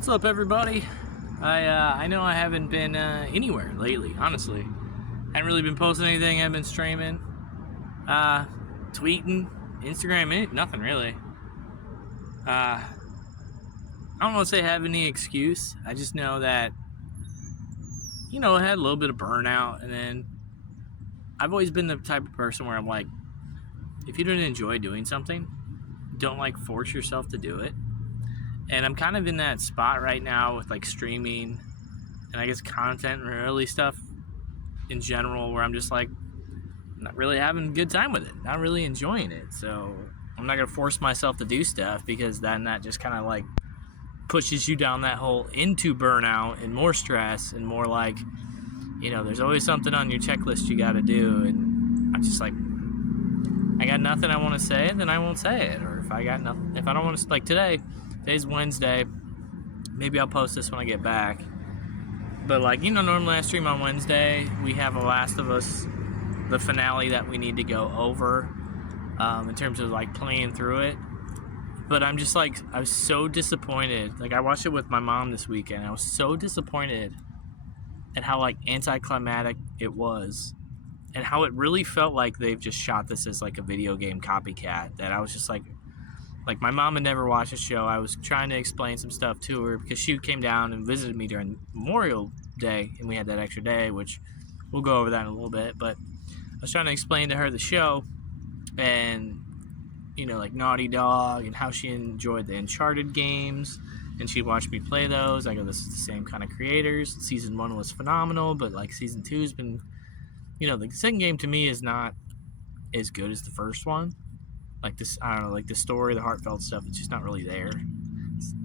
What's up, everybody? I know I haven't been anywhere lately, honestly. Haven't really been posting anything, haven't been streaming, tweeting, Instagram, nothing really. I don't want to say I have any excuse. I just know that, I had a little bit of burnout, and then I've always been the type of person where I'm like, if you don't enjoy doing something, don't force yourself to do it. And I'm kind of in that spot right now with streaming and I guess content and early stuff in general, where I'm just not really having a good time with it, not really enjoying it. So I'm not gonna force myself to do stuff, because then that just kind of pushes you down that hole into burnout and more stress and more there's always something on your checklist you got to do. And I'm just I got nothing I want to say, then I won't say it. Or if I got nothing, if I don't want to, today's Wednesday, maybe I'll post this when I get back. But normally I stream on Wednesday. We have The Last of Us, the finale that we need to go over, in terms of playing through it. But I'm just I was so disappointed. I watched it with my mom this weekend. I was so disappointed at how anticlimactic it was, and how it really felt like they've just shot this as a video game copycat. That I was just my mom had never watched the show. I was trying to explain some stuff to her, because she came down and visited me during Memorial Day, and we had that extra day, which we'll go over that in a little bit. But I was trying to explain to her the show, and Naughty Dog, and how she enjoyed the Uncharted games, and she watched me play those. I go, this is the same kind of creators. Season 1 was phenomenal, but Season 2's been, the second game to me is not as good as the first one. This, I don't know, the story, the heartfelt stuff, it's just not really there.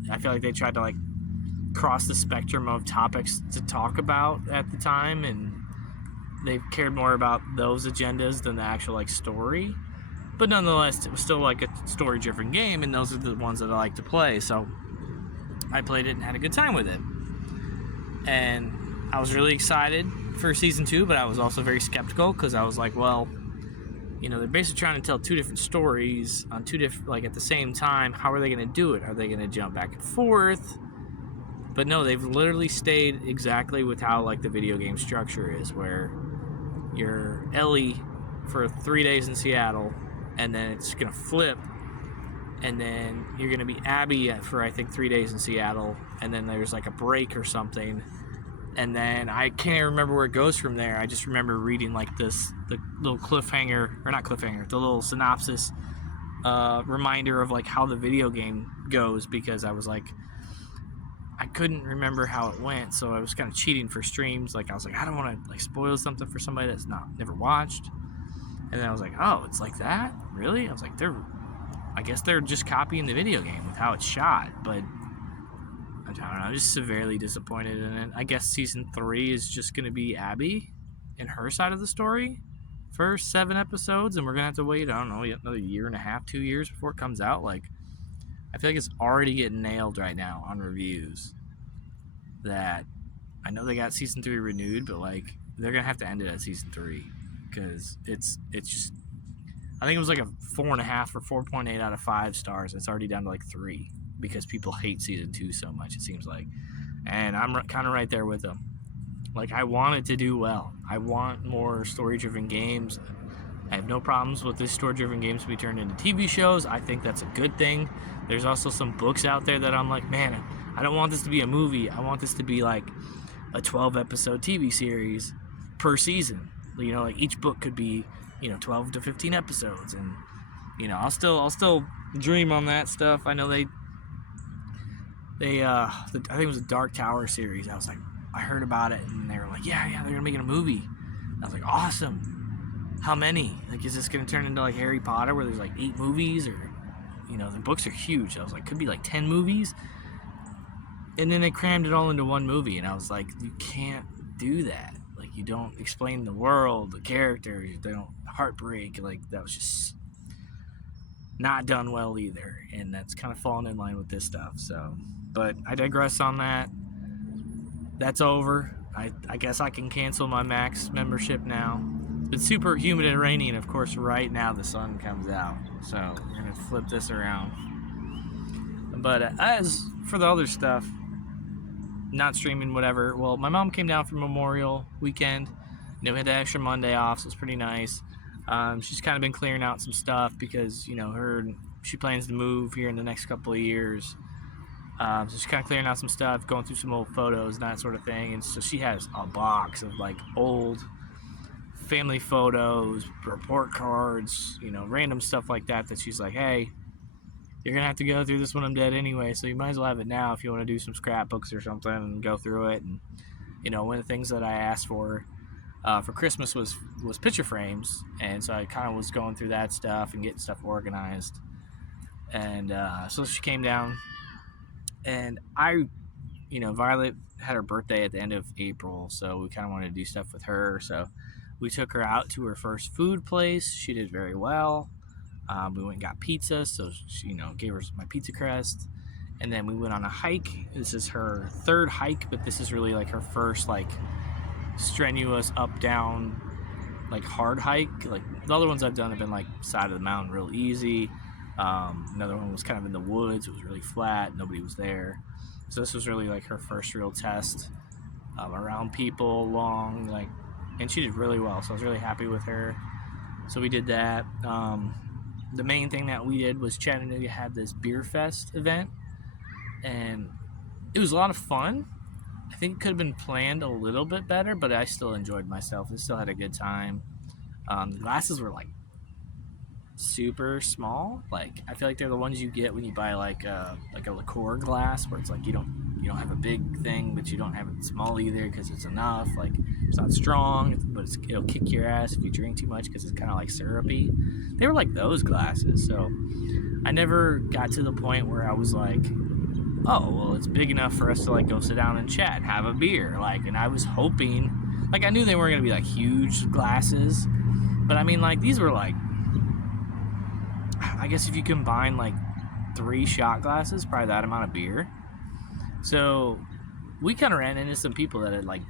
I feel like they tried to cross the spectrum of topics to talk about at the time, and they cared more about those agendas than the actual story. But nonetheless, it was still a story-driven game, and those are the ones that I like to play. So I played it and had a good time with it. And I was really excited for Season 2, but I was also very skeptical, because I was they're basically trying to tell two different stories on two different, at the same time. How are they going to do it? Are they going to jump back and forth? But no, they've literally stayed exactly with how the video game structure is, where you're Ellie for 3 days in Seattle, and then it's going to flip, and then you're going to be Abby for I think 3 days in Seattle, and then there's a break or something. And then I can't remember where it goes from there. I just remember reading the little cliffhanger, or not cliffhanger, the little synopsis reminder of how the video game goes, because I was I couldn't remember how it went, so I was kind of cheating for streams. I was I don't want to spoil something for somebody that's never watched. And then I was oh, it's like that? Really? I was I guess they're just copying the video game with how it's shot, but I don't know, I'm just severely disappointed in it. I guess Season 3 is just going to be Abby and her side of the story for 7 episodes, and we're going to have to wait, I don't know, another year and a half, 2 years before it comes out. I feel it's already getting nailed right now on reviews. That I know they got Season 3 renewed, but they're going to have to end it at Season 3, because it's just, I think it was a 4.5 or 4.8 out of 5 stars. It's already down to 3, because people hate Season 2 so much, it seems and I'm kind of right there with them. I want it to do well. I want more story-driven games. I have no problems with this story-driven games to be turned into TV shows. I think that's a good thing. There's also some books out there that I'm man, I don't want this to be a movie. I want this to be a 12-episode TV series per season. Each book could be 12 to 15 episodes, and I'll still dream on that stuff. I know they I think it was a Dark Tower series. I was I heard about it, and they were yeah, they're gonna make it a movie. I was awesome. How many? Is this gonna turn into Harry Potter, where there's 8 movies, or the books are huge. I was could be 10 movies, and then they crammed it all into one movie, and I was you can't do that. You don't explain the world, the characters, they don't heartbreak. That was just not done well either, and that's kind of fallen in line with this stuff. So, but I digress on that. That's over. I guess I can cancel my Max membership now. It's super humid and rainy, and of course right now the sun comes out, so we're gonna flip this around. But as for the other stuff, not streaming, whatever. Well, my mom came down for Memorial weekend. You know, we had the extra Monday off, so it's pretty nice. She's kind of been clearing out some stuff because, you know, she plans to move here in the next couple of years. So she's kind of clearing out some stuff, going through some old photos and that sort of thing. And so she has a box of like old family photos, report cards, you know, random stuff like that she's like, hey, you're going to have to go through this when I'm dead anyway, so you might as well have it now if you want to do some scrapbooks or something and go through it. And, you know, one of the things that I asked for Christmas was picture frames, and so I kind of was going through that stuff and getting stuff organized. And so she came down, and you know, Violet had her birthday at the end of April, so we kind of wanted to do stuff with her. So we took her out to her first food place. She did very well. We went and got pizza, so she, you know, gave her my pizza crust. And then we went on a hike. This is her third hike, but this is really like her first like strenuous up down like hard hike. Like the other ones I've done have been like side of the mountain, real easy. Another one was kind of in the woods. It was really flat, nobody was there. So this was really like her first real test around people, long, like, and she did really well. So I was really happy with her. So we did that. The main thing that we did was Chattanooga had this beer fest event, and it was a lot of fun. I think it could have been planned a little bit better, but I still enjoyed myself. I still had a good time. The glasses were like super small. Like I feel like they're the ones you get when you buy like a liqueur glass, where it's like you don't have a big thing, but you don't have it small either because it's enough. Like it's not strong, but it'll kick your ass if you drink too much because it's kind of like syrupy. They were like those glasses, so I never got to the point where I was like, oh, well, it's big enough for us to like go sit down and chat, have a beer. Like, and I was hoping, like, I knew they weren't gonna be like huge glasses, but I mean, like, these were like, I guess if you combine like 3 shot glasses, probably that amount of beer. So we kind of ran into some people that had like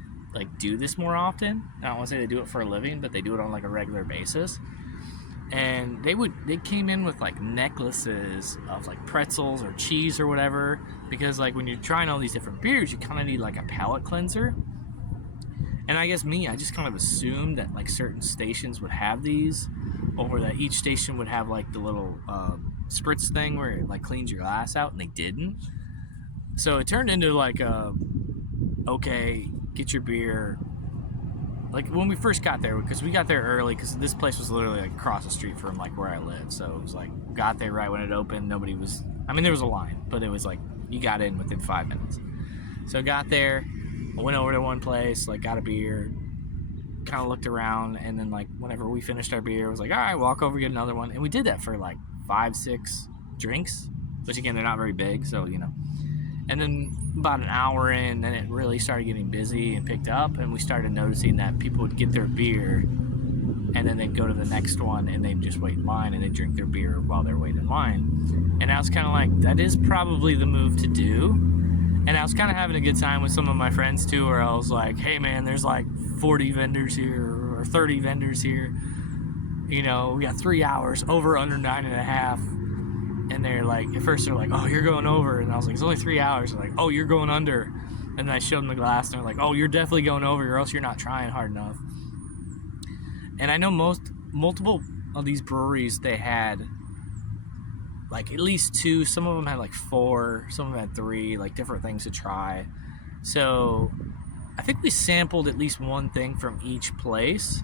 do this more often. I don't want to say they do it for a living, but they do it on like a regular basis. And they came in with like necklaces of like pretzels or cheese or whatever, because like when you're trying all these different beers, you kind of need like a palate cleanser. And I guess I just kind of assumed that like certain stations would have these, or that each station would have like the little spritz thing where it like cleans your glass out, and they didn't. So it turned into like okay, get your beer. Like when we first got there, because we got there early, because this place was literally like across the street from like where I live. So it was like, got there right when it opened. Nobody was, I mean, there was a line, but it was like, you got in within 5 minutes. So I got there, I went over to one place, like got a beer, kind of looked around, and then like whenever we finished our beer, I was like, all right, walk over, get another one. And we did that for like 5-6 drinks, which again, they're not very big, so, you know. And then about an hour in, then it really started getting busy and picked up, and we started noticing that people would get their beer, and then they'd go to the next one, and they'd just wait in line, and they'd drink their beer while they're waiting in line. And I was kind of like, that is probably the move to do. And I was kind of having a good time with some of my friends too, where I was like, hey man, there's like 40 vendors here, or 30 vendors here. You know, we got 3 hours, over under 9.5. And they're like, at first they're like, oh, you're going over. And I was like, it's only 3 hours. They're like, oh, you're going under. And then I showed them the glass, and they're like, oh, you're definitely going over, or else you're not trying hard enough. And I know multiple of these breweries, they had like at least 2. Some of them had like 4. Some of them had 3, like different things to try. So I think we sampled at least one thing from each place.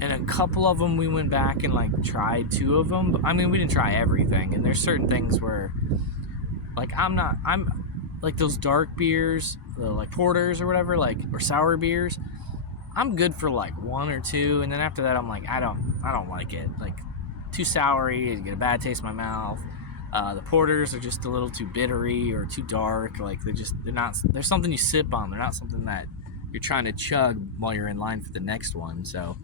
And a couple of them we went back and like tried 2 of them. I mean, we didn't try everything. And there's certain things where like I'm like those dark beers, like porters or whatever, like, or sour beers, I'm good for like 1 or 2, and then after that I'm like, I don't like it. Like too soury, you get a bad taste in my mouth. The porters are just a little too bittery or too dark. Like they're something you sip on. They're not something that you're trying to chug while you're in line for the next one. So,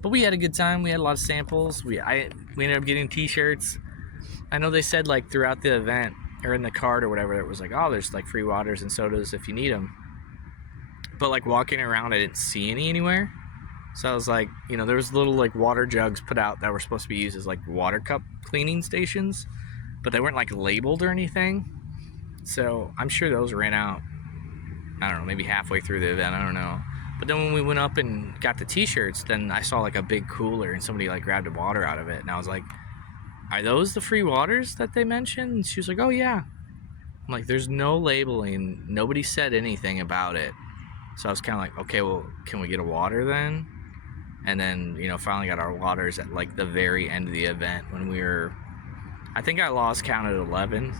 but we had a good time. We had a lot of samples. We ended up getting t-shirts. I know they said like throughout the event or in the card or whatever, it was like, oh, there's like free waters and sodas if you need them. But like walking around, I didn't see any anywhere. So I was like, you know, there was little like water jugs put out that were supposed to be used as like water cup cleaning stations, but they weren't like labeled or anything. So I'm sure those ran out, I don't know, maybe halfway through the event, I don't know. But then when we went up and got the t-shirts, then I saw like a big cooler and somebody like grabbed a water out of it. And I was like, are those the free waters that they mentioned? And she was like, oh yeah. I'm like, there's no labeling. Nobody said anything about it. So I was kind of like, okay, well, can we get a water then? And then, finally got our waters at like the very end of the event when we were, I think I lost count at 11.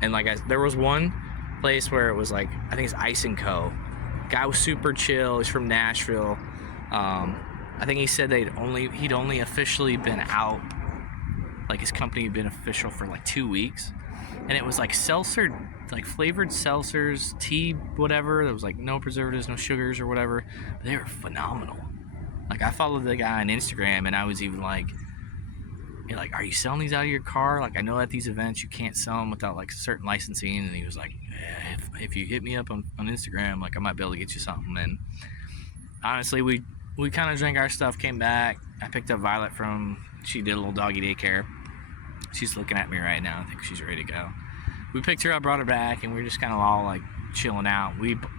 And like, there was one place where it was like, I think it's Ice & Co. Guy was super chill. He's from Nashville. I think he said he'd only officially been out, like his company had been official for like 2 weeks. And it was like seltzer, like flavored seltzers, tea, whatever. There was like no preservatives, no sugars or whatever. But they were phenomenal. Like I followed the guy on Instagram and I was even like, are you selling these out of your car? Like I know at these events you can't sell them without like certain licensing. And he was like, if you hit me up on Instagram, like I might be able to get you something. And honestly, we kind of drank our stuff, came back. I picked up Violet she did a little doggy daycare. She's looking at me right now. I think she's ready to go. We picked her up, brought her back, and we were just kind of all like chilling out.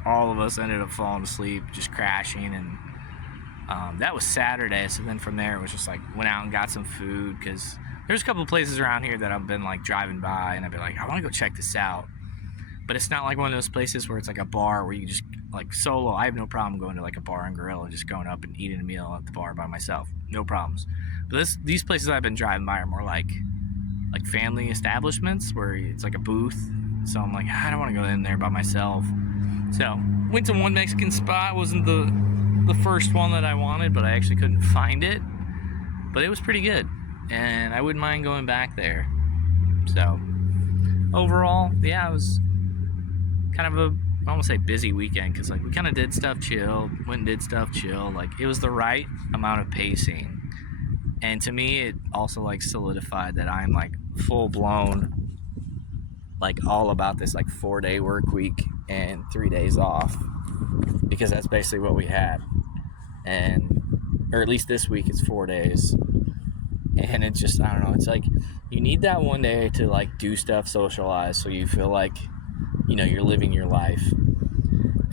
All of us ended up falling asleep, just crashing, and that was Saturday. So then from there, it was just like went out and got some food because there's a couple of places around here that I've been like driving by, and I've been like, I want to go check this out. But it's not like one of those places where it's like a bar where you just like solo. I have no problem going to like a bar and grill and just going up and eating a meal at the bar by myself. No problems. But these places I've been driving by are more like family establishments where it's like a booth. So I'm like, I don't want to go in there by myself. So went to one Mexican spot. Wasn't the first one that I wanted, but I actually couldn't find it. But it was pretty good, and I wouldn't mind going back there. So overall, yeah, it was kind of I won't say busy weekend because like we kind of did stuff chill, went and did stuff chill. Like it was the right amount of pacing. And to me, it also like solidified that I'm like full blown, like all about this like 4-day work week and 3 days off, because that's basically what we had. Or at least this week it's 4 days. And it's just, I don't know, it's like you need that one day to like do stuff, socialize, so you feel like, you're living your life.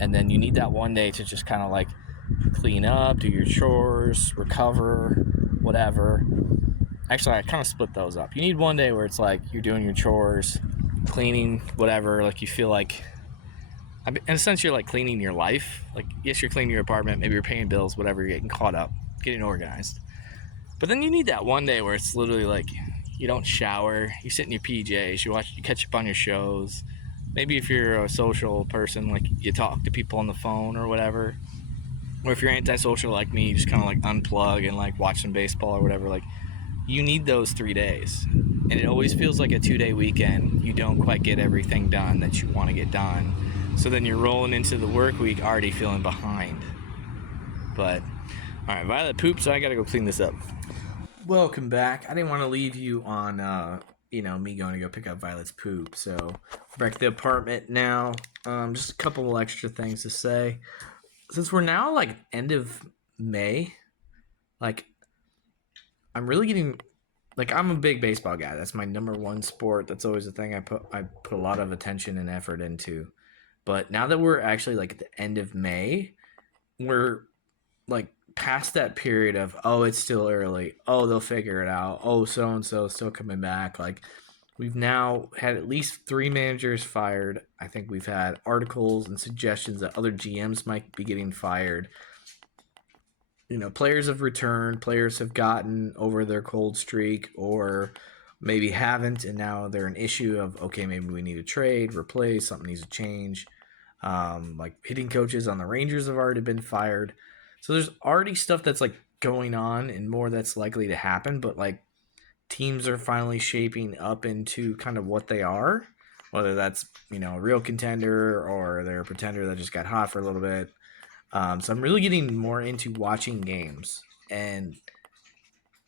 And then you need that one day to just kind of like clean up, do your chores, recover, whatever. Actually, I kind of split those up. You need one day where it's like you're doing your chores, cleaning, whatever, like you feel like, in a sense, you're like cleaning your life. Like, yes, you're cleaning your apartment, maybe you're paying bills, whatever, you're getting caught up, getting organized. But then you need that one day where it's literally like you don't shower, you sit in your PJs, you catch up on your shows. Maybe if you're a social person, like you talk to people on the phone or whatever. Or if you're antisocial like me, you just kind of like unplug and like watch some baseball or whatever. Like, you need those 3 days. And it always feels like a 2-day weekend. You don't quite get everything done that you want to get done. So then you're rolling into the work week already feeling behind. But, all right, Violet pooped, so I got to go clean this up. Welcome back. I didn't want to leave you on, me going to go pick up Violet's poop. So, we're back at the apartment now. Just a couple extra things to say. Since we're now, like, end of May, like, I'm really getting, like, I'm a big baseball guy. That's my number one sport. That's always the thing I put a lot of attention and effort into. But now that we're actually, like, at the end of May, we're, like, past that period of, oh, it's still early. Oh, they'll figure it out. Oh, so-and-so is still coming back. Like, we've now had at least 3 managers fired. I think we've had articles and suggestions that other GMs might be getting fired. Players have returned. Players have gotten over their cold streak or maybe haven't, and now they're an issue of, okay, maybe we need to trade, replace, something needs to change. Like hitting coaches on the Rangers have already been fired. So there's already stuff that's like going on and more that's likely to happen, but like teams are finally shaping up into kind of what they are, whether that's, a real contender or they're a pretender that just got hot for a little bit. So I'm really getting more into watching games, and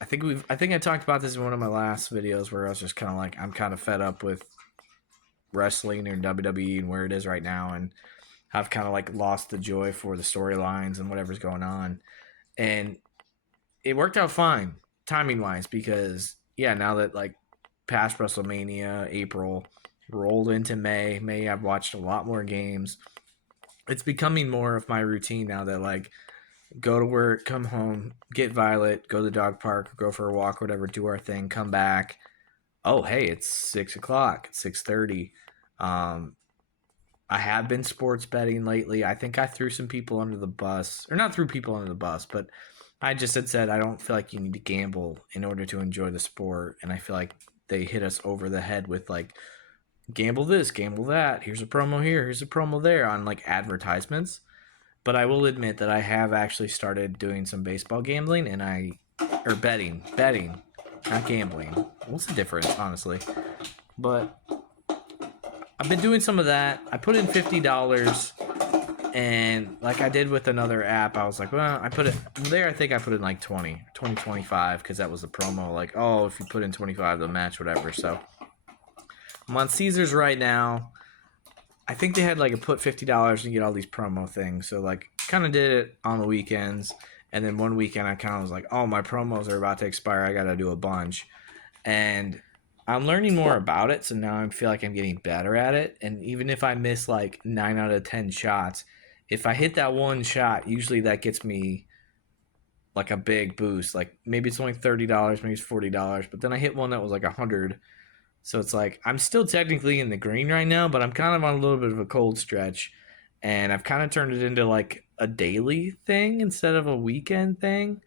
I think I talked about this in one of my last videos where I was just kind of like, I'm kind of fed up with wrestling or WWE and where it is right now, and I've kind of like lost the joy for the storylines and whatever's going on. And it worked out fine timing wise because now that like past WrestleMania, April, rolled into May. May, I've watched a lot more games. It's becoming more of my routine now that, like, go to work, come home, get Violet, go to the dog park, go for a walk, whatever, do our thing, come back. Oh, hey, it's 6 o'clock. It's 6:30. Um, I have been sports betting lately. I think I threw some people under the bus, or not threw people under the bus, but I just had said I don't feel like you need to gamble in order to enjoy the sport, and I feel like they hit us over the head with, like, gamble this, gamble that. Here's a promo here, here's a promo there on, like, advertisements. But I will admit that I have actually started doing some baseball gambling, or betting, not gambling. What's the difference, honestly? But I've been doing some of that. I put in $50, and like I did with another app, I was like, well, I put it there. I think I put in like 20, 25, because that was the promo. Like, oh, if you put in 25, they'll match whatever. So I'm on Caesars right now. I think they had like a put $50 and get all these promo things. So like, kind of did it on the weekends, and then one weekend I kind of was like, oh, my promos are about to expire. I got to do a bunch, and I'm learning more about it. So now I feel like I'm getting better at it. And even if I miss like 9 out of 10 shots, if I hit that one shot, usually that gets me like a big boost. Like maybe it's only $30, maybe it's $40, but then I hit one that was like 100. So it's like I'm still technically in the green right now, but I'm kind of on a little bit of a cold stretch, and I've kind of turned it into like a daily thing instead of a weekend thing.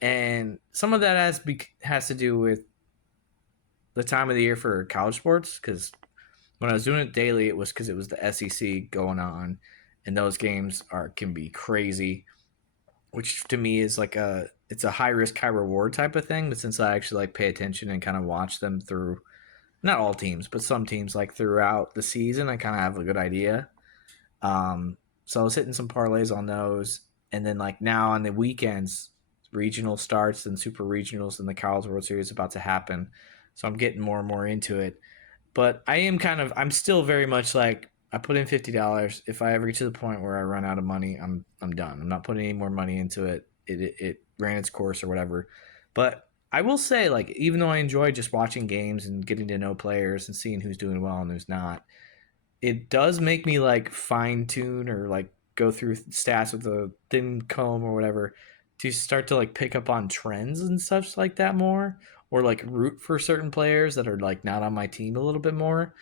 And some of that has to do with the time of the year for college sports, because when I was doing it daily, it was because it was the SEC going on, and those games can be crazy, which to me is like it's a high risk, high reward type of thing. But since I actually like pay attention and kind of watch them through, not all teams, but some teams like throughout the season, I kind of have a good idea. So I was hitting some parlays on those, and then like now on the weekends, regional starts and super regionals and the College World Series about to happen. So I'm getting more and more into it. But I'm still very much like, I put in $50. If I ever get to the point where I run out of money, I'm done. I'm not putting any more money into it. It ran its course or whatever. But I will say, like, even though I enjoy just watching games and getting to know players and seeing who's doing well and who's not, it does make me like fine tune or like go through stats with a thin comb or whatever to start to like pick up on trends and such like that more, or like root for certain players that are like not on my team a little bit more.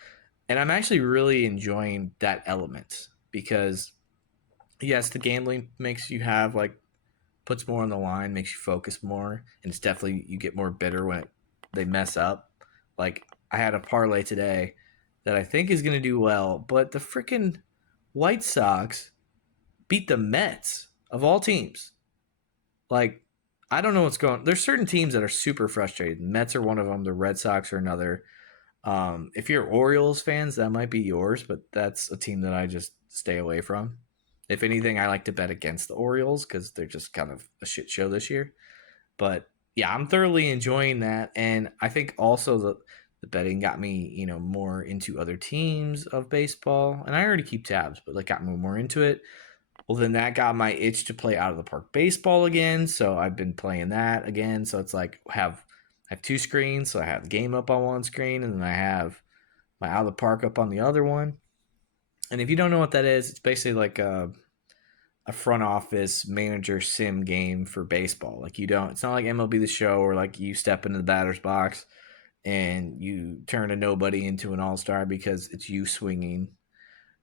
And I'm actually really enjoying that element because, yes, the gambling makes you have like, puts more on the line, makes you focus more, and it's definitely, you get more bitter when they mess up. Like I had a parlay today that I think is going to do well, but the freaking White Sox beat the Mets of all teams. Like, I don't know what's going. There's certain teams that are super frustrated. The Mets are one of them. The Red Sox are another. If you're Orioles fans, that might be yours, but that's a team that I just stay away from. If anything, I like to bet against the Orioles because they're just kind of a shit show this year. But yeah, I'm thoroughly enjoying that, and I think also the betting got me, more into other teams of baseball, and I already keep tabs, but like got me more into it. Well, then that got my itch to play out of the park baseball again, so I've been playing that again. So it's like I have two screens, so I have the game up on one screen, and then I have my out of the park up on the other one. And if you don't know what that is, it's basically like a front office manager sim game for baseball. Like it's not like MLB The Show where like you step into the batter's box and you turn a nobody into an all-star because it's you swinging.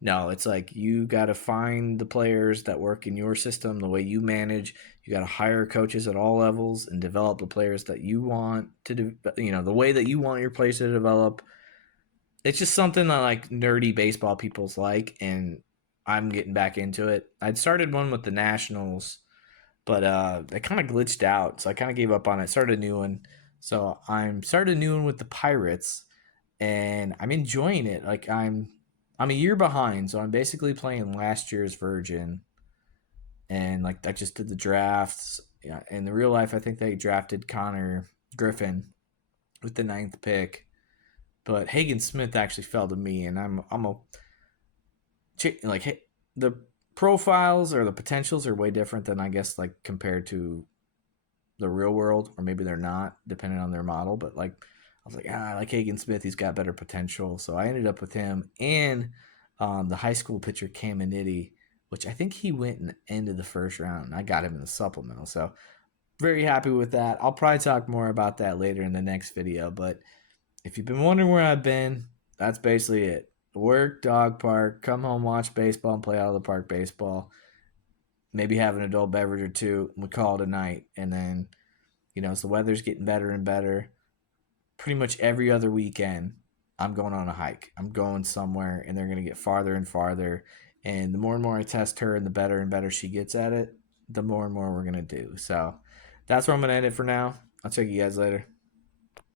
No, it's like you got to find the players that work in your system, the way you manage. You got to hire coaches at all levels and develop the players that you want to do, the way that you want your players to develop. It's just something that like nerdy baseball people's like, and I'm getting back into it. I'd started one with the Nationals, but they kind of glitched out, so I kind of gave up on it. Started a new one. So I'm started a new one with the Pirates, and I'm enjoying it. Like I'm a year behind, so I'm basically playing last year's version. And like I just did the drafts. Yeah, in the real life, I think they drafted Connor Griffin with the 9th pick, but Hagen Smith actually fell to me, and I'm a like, hey, the profiles or the potentials are way different than, I guess, like compared to the real world, or maybe they're not, depending on their model. But like I was like, I like Hagen Smith. He's got better potential. So I ended up with him and the high school pitcher Cam Nitty, which I think he went in the end of the first round. And I got him in the supplemental. So very happy with that. I'll probably talk more about that later in the next video. But if you've been wondering where I've been, that's basically it. Work, dog park, come home, watch baseball, and play out of the park baseball. Maybe have an adult beverage or two. And we call it a night. And then, as the weather's getting better and better, pretty much every other weekend, I'm going on a hike. I'm going somewhere, and they're going to get farther and farther. And the more and more I test her, and better she gets at it, the more and more we're going to do. So that's where I'm going to end it for now. I'll check you guys later.